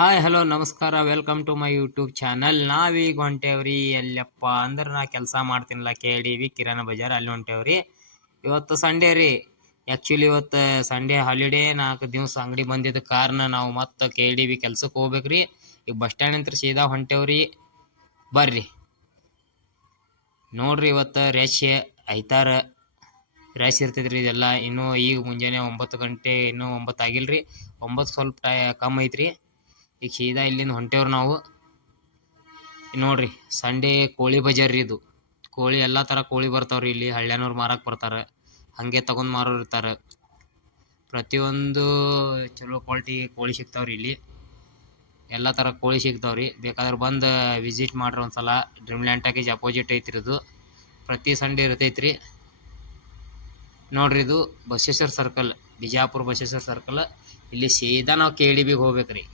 Hi hello ನಮಸ್ಕಾರ welcome to my YouTube channel. ನಾವೀಗ ಹೊಂಟೇವ್ರಿ ಎಲ್ಲಪ್ಪ ಅಂದ್ರೆ ನಾ ಕೆಲಸ ಮಾಡ್ತೀನಿಲ್ಲ KDB ಕಿರಾಣ ಬಜಾರ್ ಅಲ್ಲಿ ಹೊಂಟೇವ್ರಿ. ಇವತ್ತು ಸಂಡೇ ರೀ. ಆ್ಯಕ್ಚುಲಿ ಇವತ್ತು ಸಂಡೇ ಹಾಲಿಡೇ, 4 ದಿವಸ ಅಂಗಡಿ ಬಂದಿದ್ದ ಕಾರಣ ನಾವು ಮತ್ತೆ KDB ಕೆಲ್ಸಕ್ಕೆ ಹೋಗ್ಬೇಕ್ರಿ. ಈಗ ಬಸ್ ಸ್ಟ್ಯಾಂಡ್ ಅಂತ ಸೀದಾ ಹೊಂಟೇವ್ರಿ. ಬರ್ರಿ ನೋಡ್ರಿ, ಇವತ್ತು ಐತಾರ ರ್ಯಾಶ್ ಇರ್ತೈತ್ರಿ. ಇದೆಲ್ಲ ಇನ್ನೂ ಈಗ ಮುಂಜಾನೆ 9 ಗಂಟೆ, ಇನ್ನೂ 9 ಆಗಿಲ್ರಿ. 9 ಸ್ವಲ್ಪ ಕಮ್ಮಿ ಐತ್ರಿ. ಈಗ ಸೀದಾ ಇಲ್ಲಿಂದ ಹೊಂಟೇವ್ರಿ ನಾವು. ನೋಡ್ರಿ, ಸಂಡೇ ಕೋಳಿ ಬಜಾರ್ ರೀ ಇದು. ಕೋಳಿ ಎಲ್ಲ ಥರ ಕೋಳಿ ಬರ್ತಾವ್ರಿ ಇಲ್ಲಿ. ಹಳ್ಳ್ಯಾನವ್ರು ಮಾರಕ್ಕೆ ಬರ್ತಾರೆ, ಹಾಗೆ ತಗೊಂಡು ಮಾರೋರು ಇರ್ತಾರೆ. ಪ್ರತಿಯೊಂದು ಚಲೋ ಕ್ವಾಲಿಟಿ ಕೋಳಿ ಸಿಗ್ತಾವ್ರಿ ಇಲ್ಲಿ. ಎಲ್ಲ ಥರ ಕೋಳಿ ಸಿಗ್ತಾವ್ರಿ. ಬೇಕಾದ್ರೆ ಬಂದು ವಿಸಿಟ್ ಮಾಡ್ರಿ ಒಂದ್ಸಲ. ಡ್ರೀಮ್ಲ್ಯಾಂಡ್ ಟಾಕೀಸ್ ಅಪೋಸಿಟ್ ಐತ್ರಿ ಇದು. ಪ್ರತಿ ಸಂಡೇ ಇರ್ತೈತ್ರಿ. ನೋಡ್ರಿ, ಇದು ಬಸವೇಶ್ವರ ಸರ್ಕಲ್, ಬಿಜಾಪುರ ಬಸವೇಶ್ವರ ಸರ್ಕಲ್. ಇಲ್ಲಿ ಸೀದಾ ನಾವು KDBಗೆ ಹೋಗ್ಬೇಕ್ರಿ.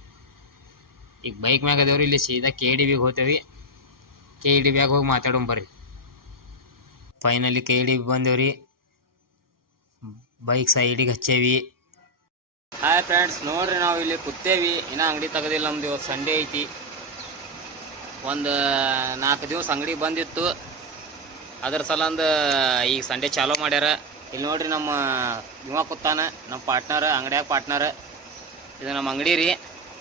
ಈಗ ಬೈಕ್ ಮ್ಯಾಗ ಅದೇವ್ರಿ, ಇಲ್ಲಿ ಸೀದಾ KDBಗೆ ಹೋಗ್ತೇವಿ. KDBಯಾಗ ಹೋಗಿ ಮಾತಾಡೋಣ ಬರ್ರಿ. Finally KDB ಬಂದೇವ್ರಿ. ಬೈಕ್ ಸೈಡಿಗೆ ಹಚ್ಚೇವಿ. ಹಾಯ್ ಫ್ರೆಂಡ್ಸ್, ನೋಡ್ರಿ ನಾವು ಇಲ್ಲಿ ಕೂತೇವಿ. ಇನ್ನೂ ಅಂಗಡಿ ತೆಗೆದಿಲ್ಲ ನಮ್ದು. ಇವತ್ತು ಸಂಡೇ ಐತಿ. ಒಂದು 4 ದಿವಸ ಅಂಗಡಿ ಬಂದಿತ್ತು, ಅದ್ರ ಸಲಂದ ಈಗ ಸಂಡೇ ಚಾಲೂ ಮಾಡ್ಯಾರ. ಇಲ್ಲಿ ನೋಡ್ರಿ, ನಮ್ಮ ಇವ ಕೂತಾನ, ನಮ್ಮ ಪಾರ್ಟ್ನರ್, ಅಂಗಡಿಯಾಗ ಪಾರ್ಟ್ನರ್. ಇದು ನಮ್ಮ ಅಂಗಡಿ ರೀ,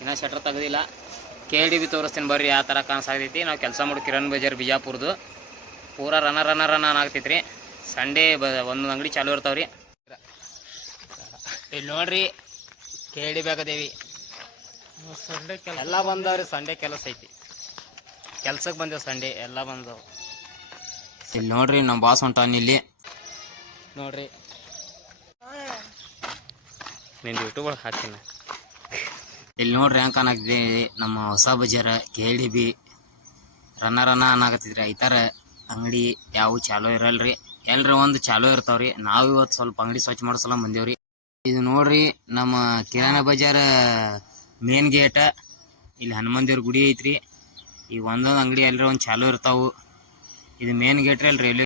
ಇನ್ನೂ ಶಟ್ರ್ ತೆಗೆದಿಲ್ಲ. KDB ತೋರಿಸ್ತೀನಿ ಬರ್ರಿ ಯಾವ ಥರ ಕಾಣಿಸಾಗ್ತೈತಿ. ನಾವು ಕೆಲಸ ಮಾಡೋ ಕಿರಾಣ ಬಜಾರ್ ಬಿಜಾಪುರದು. ಪೂರಾ ರನ ಆಗ್ತೈತ್ರಿ. ಸಂಡೇ ಒಂದು ಅಂಗಡಿ ಚಾಲೂ ಇರ್ತಾವ್ರಿ. ಇಲ್ಲಿ ನೋಡ್ರಿ, KDB ಆಗದೇವಿ. ಸಂಡೇ ಎಲ್ಲ ಬಂದವ್ರಿ. ಸಂಡೇ ಕೆಲಸ ಐತಿ, ಕೆಲ್ಸಕ್ಕೆ ಬಂದೇವು. ಸಂಡೇ ಎಲ್ಲ ಬಂದವು. ಇಲ್ಲಿ ನೋಡ್ರಿ, ನಮ್ಮ ಬಾಸ್ ಹೊಂಟಾನ ಇಲ್ಲಿ. ನೋಡ್ರಿ, ನಿಂದು ಯೂಟ್ಯೂಬ್ ಒಳಗೆ ಹಾಕ್ತೀನಿ. ಇಲ್ಲಿ ನೋಡ್ರಿ ಹೆಂಗೆ ಕಾಣಾಕ್ತಿದೆ ನಮ್ಮ ಹೊಸ ಬಜಾರ KDB. ರನ ಅನ್ನಾಗತ್ತಿದ್ರಿ. ಐತಾರ ಅಂಗಡಿ ಯಾವ ಚಾಲೂ ಇರಲ್ರಿ, ಎಲ್ರಿ ಒಂದು ಚಾಲೂ ಇರ್ತಾವ್ರಿ. ನಾವು ಇವತ್ತು ಸ್ವಲ್ಪ ಅಂಗಡಿ ಸ್ವಚ್ಛ ಮಾಡಿಸಲ ಬಂದೇವ್ರಿ. ಇದು ನೋಡ್ರಿ, ನಮ್ಮ ಕಿರಾಣ ಬಜಾರ ಮೇನ್ ಗೇಟ. ಇಲ್ಲಿ ಹನುಮಾನ್ ದೇವ್ರ ಗುಡಿ ಐತ್ರಿ. ಈಗ ಒಂದೊಂದು ಅಂಗಡಿ ಎಲ್ರಿ ಒಂದು ಚಾಲೂ ಇರ್ತಾವು. ಇದು ಮೇನ್ ಗೇಟ್ ರೀ. ಅಲ್ಲಿ ರೈಲ್ವೆ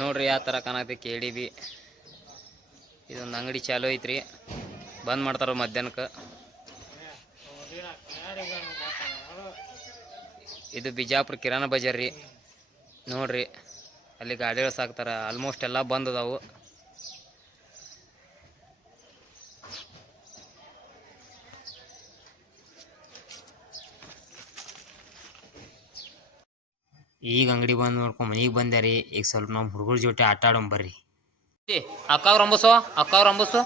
ನೋಡ್ರಿ ಯಾವ ಥರ ಕಾಣತ್ತೆ KDB. ಇದೊಂದು ಅಂಗಡಿ ಚಾಲೂ ಐತ್ರಿ. ಬಂದ್ ಮಾಡ್ತಾರ ಮಧ್ಯಾಹ್ನಕ್ಕೆ. ಇದು ಬಿಜಾಪುರ ಕಿರಾಣ ಬಜಾರ್ ರೀ. ನೋಡ್ರಿ, ಅಲ್ಲಿ ಗಾಡಿಗಳು ಸಾಕ್ತಾರ. ಆಲ್ಮೋಸ್ಟ್ ಎಲ್ಲ ಬಂದ್ ಅದಾವು. ಈಗ ಅಂಗಡಿ ಬಂದು ನೋಡ್ಕೊಂಡು ಮನೆಗೆ ಬಂದ್ಯಾರಿ. ಈಗ ಸ್ವಲ್ಪ ನಮ್ಮ ಹುಡುಗರ ಜೊತೆ ಆಟ ಆಡೋಣ ಬರ್ರಿ. ಅಕ್ಕಾವ್ರ ಅಂಬಸು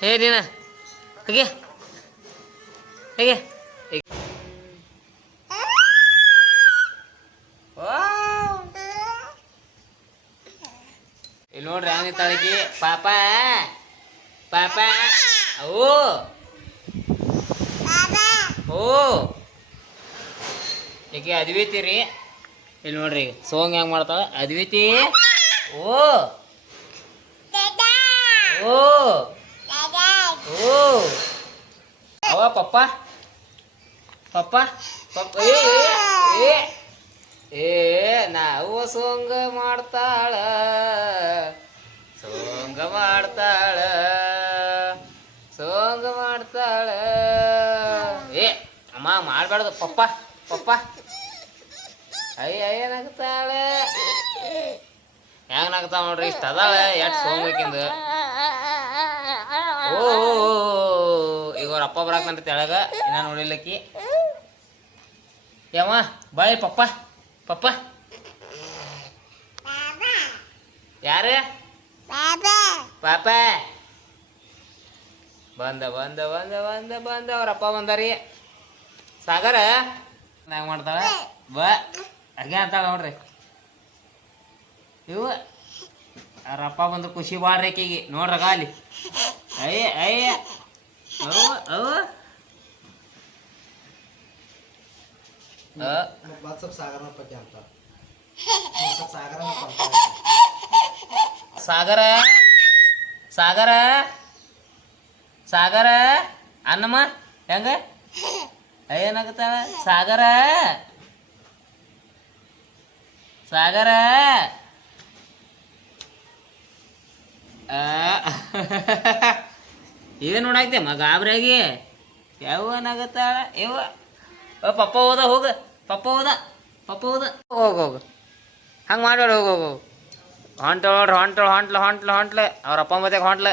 ಹೇ ನೀನ ಹೇಗೆ ಹೇಗೆ ಇಲ್ಲಿ ನೋಡ್ರಿ ಹಂಗ ತಾಳಿಕಿ ಪಾಪ ಓ ಈಗ ಅದ್ವಿತಿ ರೀ. ಇಲ್ಲಿ ನೋಡ್ರಿ ಸೋಂಗ್ ಹೆಂಗ್ ಮಾಡ್ತಾಳ ಅದ್ವಿತಿ. ಓ ಓ ಓ ಅವ ಪಪ್ಪ ಏ ನಾವು ಸೋಂಗ ಮಾಡ್ತಾಳ ಏ ಅಮ್ಮ ಮಾಡ್ಬಾರ್ದು. ಪಪ್ಪ ಅಯ್ಯ ನಗ್ತಾಳೆ. ಹೆಂಗ್ ನಗ್ತಾವ ನೋಡ್ರಿ. ಇಷ್ಟ ಅದಾಳೆ ಎಷ್ಟು ಸೋಂಬೇಕಿಂದು. ಓ ಈಗ ಅವ್ರ ಅಪ್ಪ ಬರಾಕಂತ ತೆಳಗ ಇನ್ನ ನೋಡಿಲ್ಲಕ್ಕಿ. ಯಮ್ಮ ಬಾಯ್ ಪಪ್ಪ ಯಾರ ಪಾಪ ಬಂದ ಅವ್ರ ಅಪ್ಪ ಬಂದಾರಿ. ಸಾಗರ ಹೆಂಗ್ ಮಾಡ್ತಾಳ ಹಾಗೆ ಅಂತಾಳ ನೋಡ್ರಿ. ಇವು ಅವ್ರಪ್ಪ ಬಂದು ಖುಷಿ ಬಾಳ್ರಿ ಆಕಿಗೆ. ನೋಡ್ರಗ ಅಲ್ಲಿ ಅಯ್ಯ ಅವು ಸಾಗರ ಸಾಗರ ಸಾಗರ ಅನ್ನಮ್ಮ ಹೆಂಗ ಏನಾಗತ್ತಾಳ ಸಾಗರ ಸಾಗರ ಏನು ನೋಡಾಕ್ತೆ ಗಾಬ್ರಾಗಿ ಯಾವನಾಗತ್ತಾಳ ಯವ್ವ ಪಪ್ಪ ಹೋದ ಹೋಗ ಪಪ್ಪ ಹೋದ ಹೋಗ ಹಂಗೆ ಮಾಡ್ಬೇಡ ಹೋಗು ಹೊಂಟ ಹೊಂಟ್ಲ ಅವ್ರ ಅಪ್ಪ ಮತ್ತೆ ಹೊಂಟ್ಲ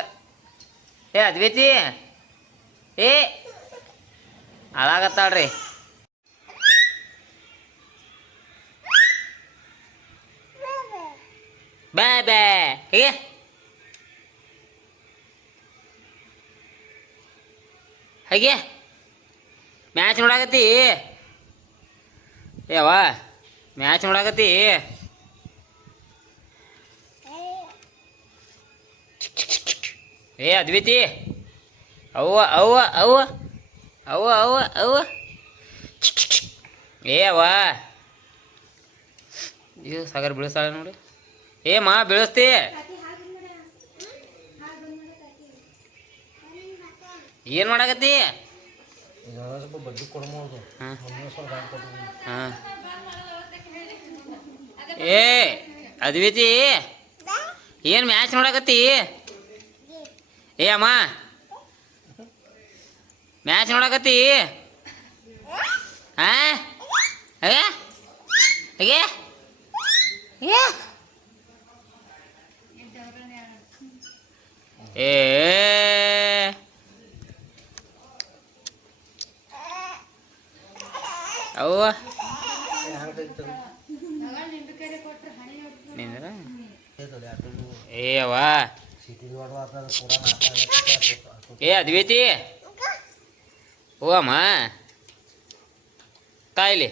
ಏ ಅದ್ವೈತಿ ಏ ಹಾಳಾಗತ್ತಾಳ್ರಿ ಬಾ ಬಾ ಹೀಗೆ ಹಾಗೆ ಮ್ಯಾಚ್ ನೋಡಾಕತ್ತಿ ಯಾವ ಮ್ಯಾಚ್ ನೋಡಾಕತ್ತಿ ಏ ಅದ್ವೈತಿ ಅವ್ವ ಅವ್ವ ಅವ್ವ ಅವ್ವ ಅವ್ವ ಅವ್ವ ಏ ಅವ್ವ ಇದು ಸಾಗರ್ ಬೀಳಿಸ್ತಾಳೆ ನೋಡಿ ಏ ಮಾ ಬೀಳಿಸ್ತಿ ಏನು ಮಾಡಾಕತ್ತಿ ಹಾಂ ಏ ಅದ್ವೈತಿ ಏನು ಮ್ಯಾಚ್ ನೋಡಾಕತ್ತಿ ಏ ಅಮ್ಮ ಮ್ಯಾಚ್ ನೋಡಾಕತ್ತಿ ಹಾಂ ಹಾಗೆ ಹಾಗೆ ಏ ಅವ್ವ ನಿಂದ್ರ ಏ ಅವ್ವ ಏ ಅದ್ವೈತಿ ಓ ಅಮ್ಮ ಕಾಯಿಲೆ